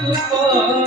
Oh,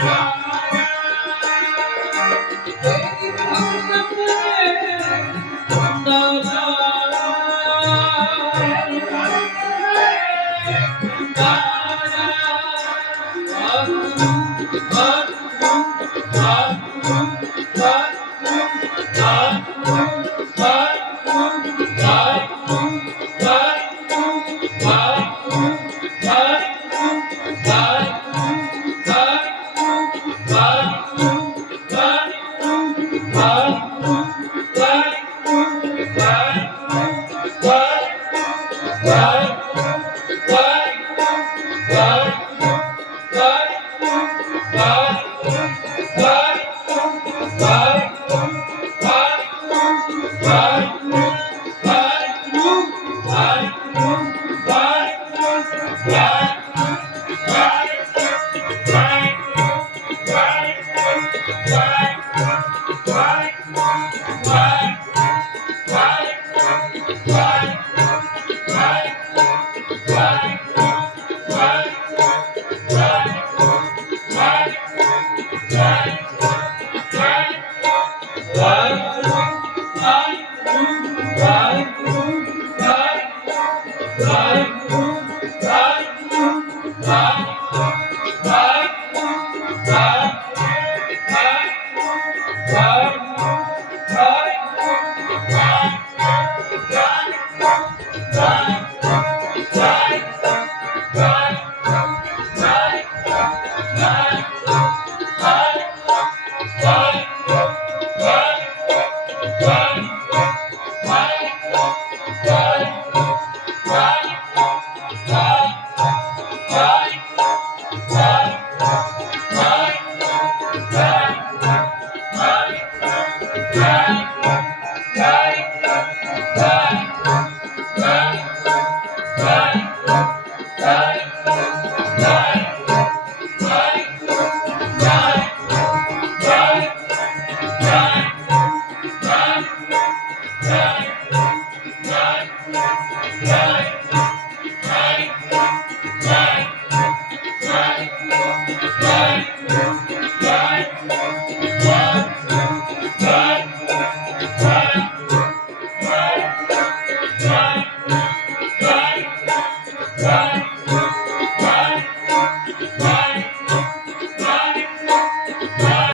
Ah, Bye. Yeah.